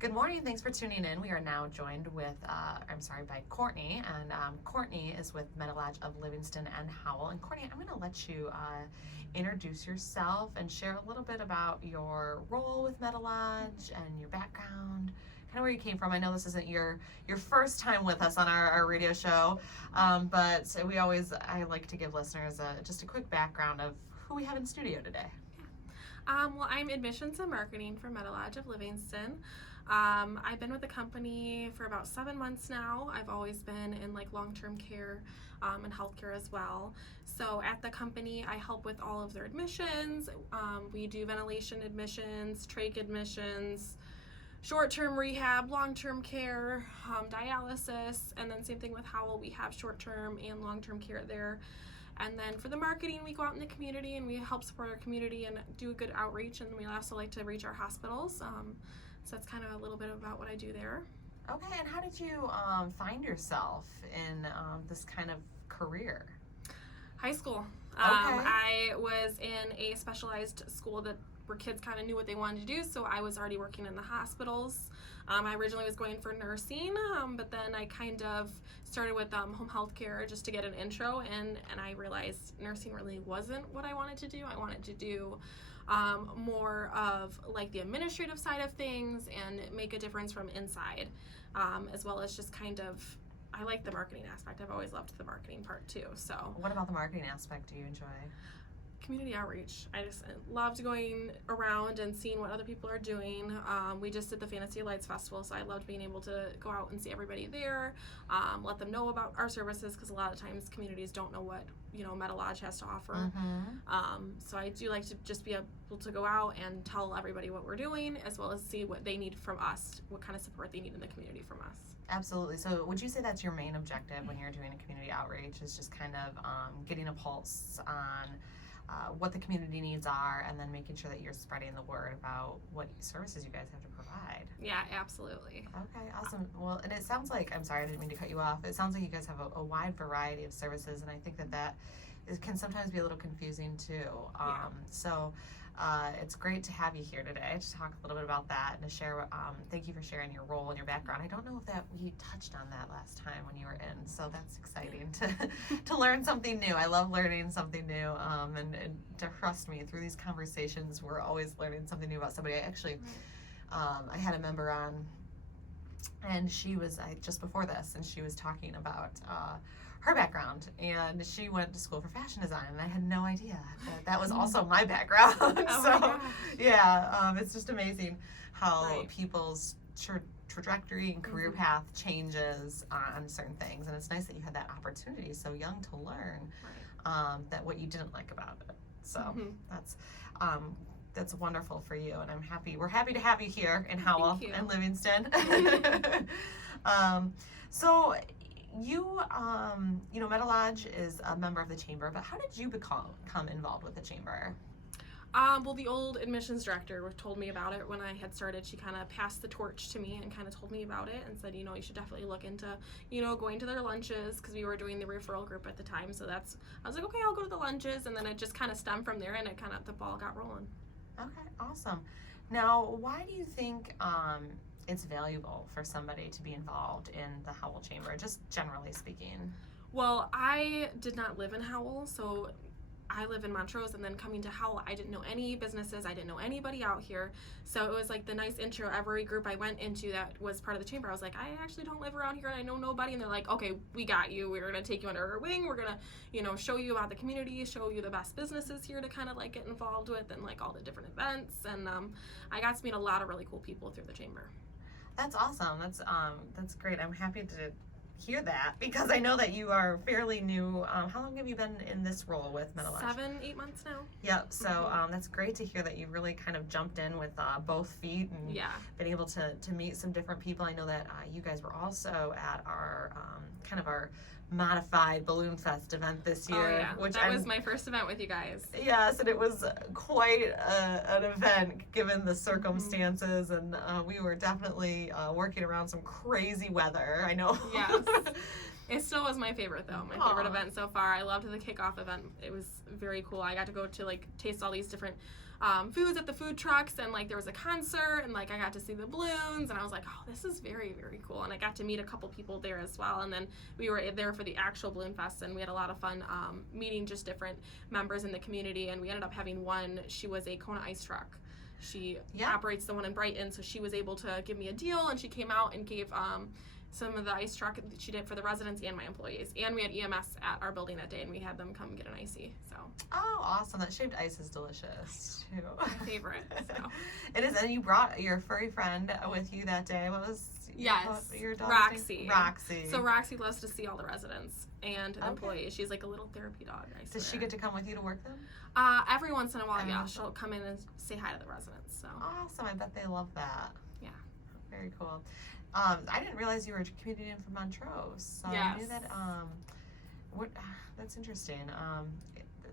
Good morning. Thanks for tuning in. We are now joined with, by Cortney, and Cortney is with Medilodge of Livingston and Howell. And Cortney, I'm going to let you introduce yourself and share a little bit about your role with Medilodge and your background, kind of where you came from. I know this isn't your first time with us on our radio show, but I like to give listeners just a quick background of who we have in studio today. Well, I'm admissions and marketing for Medilodge of Livingston. I've been with the company for about 7 months now. I've always been in long-term care and healthcare as well. So at the company, I help with all of their admissions. We do ventilation admissions, trach admissions, short-term rehab, long-term care, dialysis, and then same thing with Howell. We have short-term and long-term care there. And then for the marketing, we go out in the community and we help support our community and do a good outreach. And we also like to reach our hospitals. So that's kind of a little bit about what I do there. Okay, and how did you find yourself in this kind of career? High school. Okay. I was in a specialized school where kids kind of knew what they wanted to do, so I was already working in the hospitals. I originally was going for nursing, but then I kind of started with home health care just to get an intro, and I realized nursing really wasn't what I wanted to do. I wanted to do more of the administrative side of things and make a difference from inside, as well as just I like the marketing aspect. I've always loved the marketing part too. So what about the marketing aspect do you enjoy? Community outreach. I just loved going around and seeing what other people are doing. We just did the Fantasy Lights Festival, so I loved being able to go out and see everybody there, let them know about our services, because a lot of times communities don't know what Medilodge has to offer. Mm-hmm. So I do like to just be able to go out and tell everybody what we're doing, as well as see what they need from us, what kind of support they need in the community from us. Absolutely. So would you say that's your main objective when you're doing a community outreach, is just kind of getting a pulse on what the community needs are, and then making sure that you're spreading the word about what services you guys have to provide? Yeah, absolutely. Okay, awesome. Well, and it sounds like, I'm sorry, I didn't mean to cut you off. It sounds like you guys have a wide variety of services, and I think that can sometimes be a little confusing too. So it's great to have you here today to talk a little bit about that and to share. Thank you for sharing your role and your background. I don't know if we touched on that last time when you were in, so that's exciting to learn something new. I love learning something new, and to trust me, through these conversations, we're always learning something new about somebody. I had a member on, and she was just before this, and she was talking about her background, and she went to school for fashion design, and I had no idea that was also my background. It's just amazing how people's trajectory and career path changes on certain things, and it's nice that you had that opportunity so young to learn that what you didn't like about it. So that's wonderful for you, and we're happy to have you here in Howell and Livingston. So you, Medilodge is a member of the chamber, but how did you become involved with the chamber? Well, the old admissions director told me about it when I had started. She kind of passed the torch to me and kind of told me about it and said, you should definitely look into, going to their lunches, because we were doing the referral group at the time. So I was like, okay, I'll go to the lunches, and then it just kind of stemmed from there, and the ball got rolling. Okay, awesome. Now, why do you think it's valuable for somebody to be involved in the Howell Chamber, just generally speaking? Well, I did not live in Howell, so I live in Montrose, and then coming to Howell, I didn't know any businesses, I didn't know anybody out here, so it was the nice intro. Every group I went into that was part of the chamber, I was like, I actually don't live around here and I know nobody, and they're like, okay, we got you, we're going to take you under our wing, we're going to, show you about the community, show you the best businesses here to kind of get involved with, and all the different events, and I got to meet a lot of really cool people through the chamber. That's awesome. That's great. I'm happy to hear that, because I know that you are fairly new. How long have you been in this role with Medilodge? 7-8 months now. Yep. So that's great to hear that you really kind of jumped in with both feet and been able to meet some different people. I know that you guys were also at our our modified Balloon Fest event this year. Oh, yeah. Which was my first event with you guys. Yes, and it was quite an event given the circumstances, and we were definitely working around some crazy weather. I know. Yes. It still was my favorite, though. My favorite event so far. I loved the kickoff event. It was very cool. I got to go to taste all these different foods at the food trucks, and like there was a concert, and like I got to see the balloons, and I was like, oh, this is very, very cool. And I got to meet a couple people there as well, and then we were there for the actual balloon fest, and we had a lot of fun meeting just different members in the community. And we ended up having one. She was a Kona ice truck. She operates the one in Brighton, so she was able to give me a deal, and she came out and gave some of the ice truck that she did for the residents and my employees. And we had EMS at our building that day, and we had them come get an icy. So. Oh, awesome! That shaved ice is delicious too. My favorite. So. It is, and you brought your furry friend with you that day. What was your dog's Roxy. name? Roxy. So Roxy loves to see all the residents and the employees. She's like a little therapy dog. I swear. Does she get to come with you to work them? Every once in a while, yeah. She'll come in and say hi to the residents. So. Awesome! I bet they love that. Yeah. Very cool. I didn't realize you were commuting in from Montrose. So yes. I knew that. That's interesting.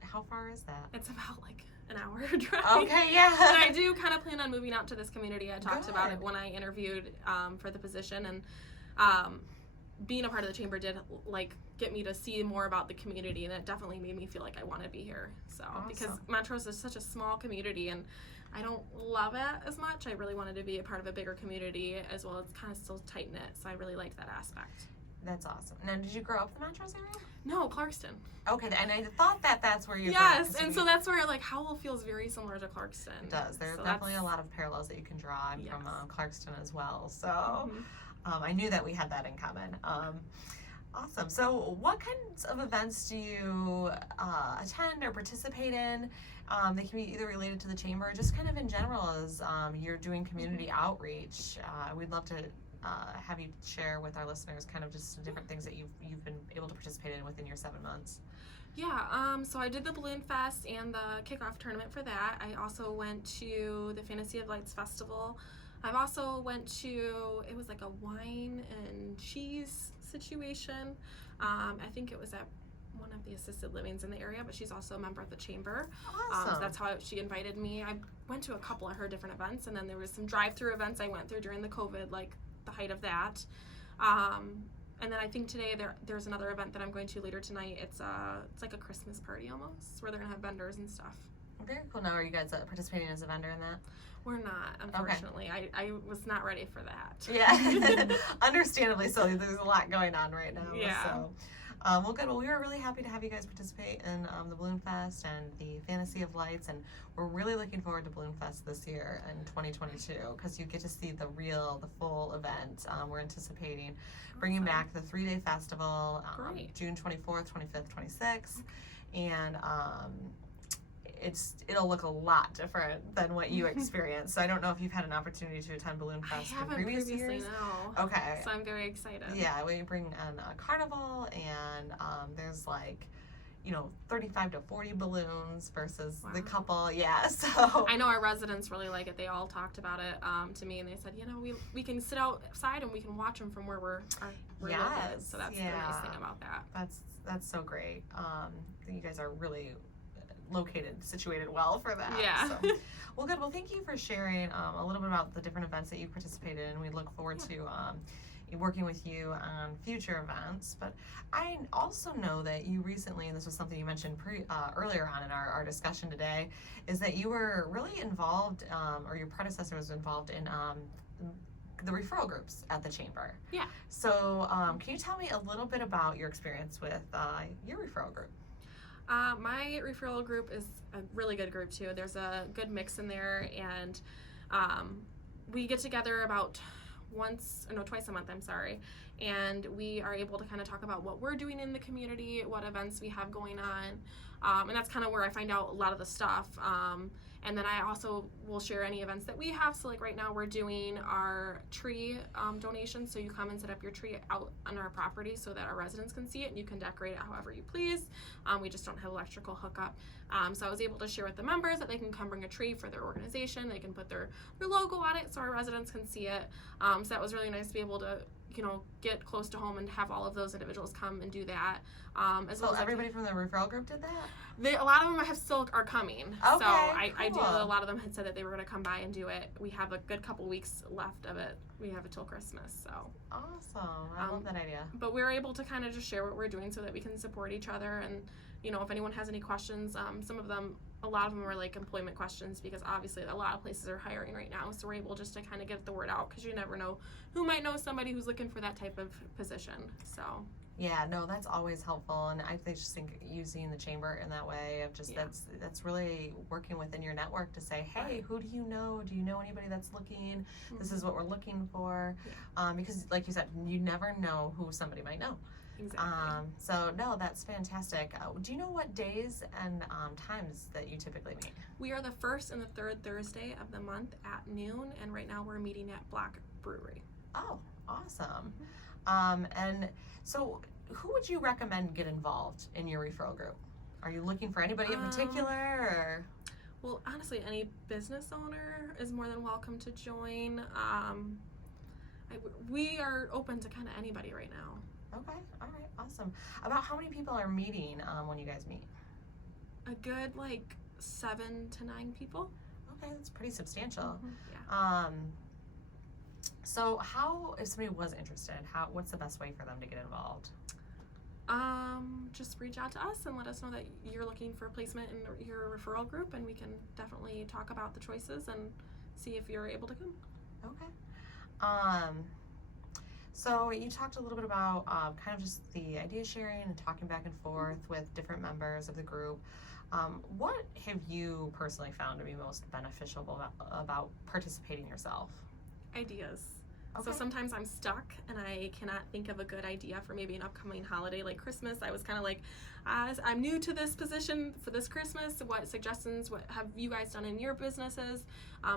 How far is that? It's about like an hour drive. Okay, yeah. But I do kind of plan on moving out to this community. I talked about it when I interviewed for the position, and being a part of the chamber did like get me to see more about the community, and it definitely made me feel like I want to be here. So because Montrose is such a small community, and I don't love it as much. I really wanted to be a part of a bigger community as well. It's kind of still tight knit, so I really liked that aspect. That's awesome. Now, did you grow up in the Montrose area? No, Clarkston. Okay, and I thought that's where you. Yes, and so that's where like Howell feels very similar to Clarkston. It does. There are definitely a lot of parallels that you can draw from Clarkston as well. So, I knew that we had that in common. Awesome. So, what kinds of events do you attend or participate in? They can be either related to the chamber or just kind of in general as you're doing community outreach. We'd love to have you share with our listeners kind of just different things that you've been able to participate in within your 7 months. Yeah, so I did the Balloon Fest and the kickoff tournament for that. I also went to the Fantasy of Lights Festival. I've also went to, it was like a wine and cheese situation. I think it was at one of the assisted livings in the area, but she's also a member of the chamber. Awesome. So that's how she invited me. I went to a couple of her different events, and then there was some drive-through events I went through during the COVID, like the height of that. And then I think today there's another event that I'm going to later tonight. It's like a Christmas party almost, where they're gonna have vendors and stuff. Very cool. Now, are you guys participating as a vendor in that? We're not, unfortunately. Okay. I was not ready for that. Yeah, understandably so. There's a lot going on right now. Yeah. So. Well, good. Well, we were really happy to have you guys participate in the Balloon Fest and the Fantasy of Lights, and we're really looking forward to Balloon Fest this year in 2022 because you get to see the full event. We're anticipating bringing back the 3-day festival, June 24th, 25th, 26th, and it'll look a lot different than what you experienced. So I don't know if you've had an opportunity to attend Balloon Fest in previous years. No. Okay. So I'm very excited. Yeah, we bring a carnival, and there's 35 to 40 balloons versus the couple. Yeah, so I know our residents really like it. They all talked about it to me, and they said, we can sit outside and we can watch them from where we're located. So that's the nice thing about that. That's so great. You guys are really situated well for that. Yeah. So. Well, good. Well, thank you for sharing a little bit about the different events that you participated in. We look forward to working with you on future events. But I also know that you recently, and this was something you mentioned earlier on in our discussion today, is that you were really involved, or your predecessor was involved in the referral groups at the chamber. Yeah. So can you tell me a little bit about your experience with your referral group? My referral group is a really good group too. There's a good mix in there, and we get together about twice a month, and we are able to kind of talk about what we're doing in the community, what events we have going on, and that's kind of where I find out a lot of the stuff. And then I also will share any events that we have. So like right now we're doing our tree donation. So you come and set up your tree out on our property so that our residents can see it, and you can decorate it however you please. We just don't have electrical hookup. So I was able to share with the members that they can come bring a tree for their organization. They can put their logo on it so our residents can see it. So that was really nice to be able to get close to home and have all of those individuals come and do that. So everybody from the referral group did that? A lot of them are coming. Okay, so I do cool. know a lot of them had said that they were going to come by and do it. We have a good couple weeks left of it. We have it till Christmas. So awesome. I love that idea. But we're able to kind of just share what we're doing so that we can support each other. And if anyone has any questions, some of them a lot of them are like employment questions because obviously a lot of places are hiring right now. So we're able just to kind of get the word out because you never know who might know somebody who's looking for that type of position. So. Yeah, no, that's always helpful, and I just think using the chamber in that way of just that's really working within your network to say, hey, who do you know? Do you know anybody that's looking? This is what we're looking for, because like you said, you never know who somebody might know. Exactly. So no, that's fantastic. Do you know what days and times that you typically meet? We are the first and the third Thursday of the month at noon, and right now we're meeting at Black Brewery. Oh, awesome. And so who would you recommend get involved in your referral group? Are you looking for anybody in particular, or? Well, honestly, any business owner is more than welcome to join. We are open to kind of anybody right now. Okay, all right, awesome. About how many people are meeting when you guys meet? A good 7 to 9 people. Okay, that's pretty substantial. Yeah. So how, if somebody was interested, what's the best way for them to get involved? Just reach out to us and let us know that you're looking for placement in your referral group, and we can definitely talk about the choices and see if you're able to come. Okay. So you talked a little bit about kind of just the idea sharing and talking back and forth with different members of the group. What have you personally found to be most beneficial about participating yourself? Ideas. Okay. So sometimes I'm stuck and I cannot think of a good idea for maybe an upcoming holiday like Christmas. I was kind of like, I'm new to this position for this Christmas. What suggestions, what have you guys done in your businesses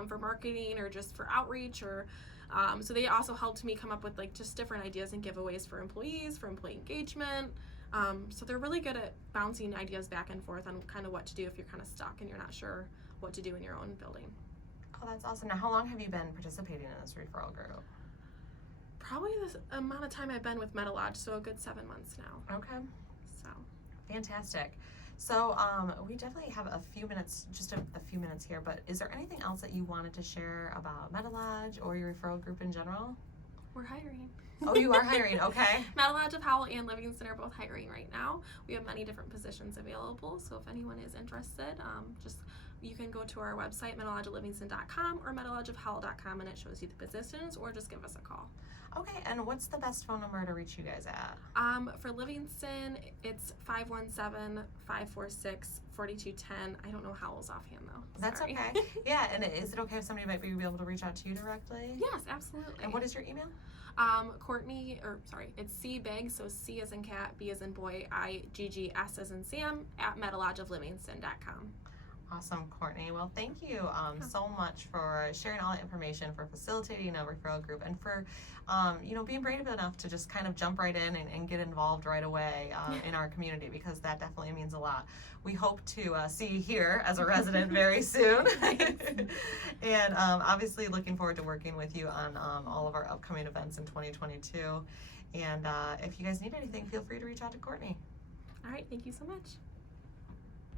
for marketing or just for outreach? Or so they also helped me come up with just different ideas and giveaways for employees, for employee engagement. So they're really good at bouncing ideas back and forth on kind of what to do if you're kind of stuck and you're not sure what to do in your own building. Oh, that's awesome. Now, how long have you been participating in this referral group? Probably the amount of time I've been with Medilodge, so a good 7 months now. Okay. So. Fantastic. So we definitely have a few minutes, just a few minutes here, but is there anything else that you wanted to share about Medilodge or your referral group in general? We're hiring. Oh, you are hiring, okay. Medilodge of Howell and Livingston are both hiring right now. We have many different positions available, so if anyone is interested, you can go to our website, medilodgeoflivingston.com or medilodgeofhowell.com, and it shows you the positions, or just give us a call. Okay, and what's the best phone number to reach you guys at? For Livingston, it's 517-546-4210. I don't know Howell's offhand, though. That's Sorry. okay. Yeah, and is it okay if somebody might be able to reach out to you directly? Yes, absolutely. And what is your email? It's C Biggs, so C as in cat, B as in boy, IGGS as in Sam, at medilodgeoflivingston.com. Awesome, Courtney. Well, thank you so much for sharing all that information, for facilitating a referral group, and for being brave enough to just kind of jump right in and get involved right away in our community, because that definitely means a lot. We hope to see you here as a resident very soon. And obviously looking forward to working with you on all of our upcoming events in 2022. And if you guys need anything, feel free to reach out to Courtney. All right, thank you so much.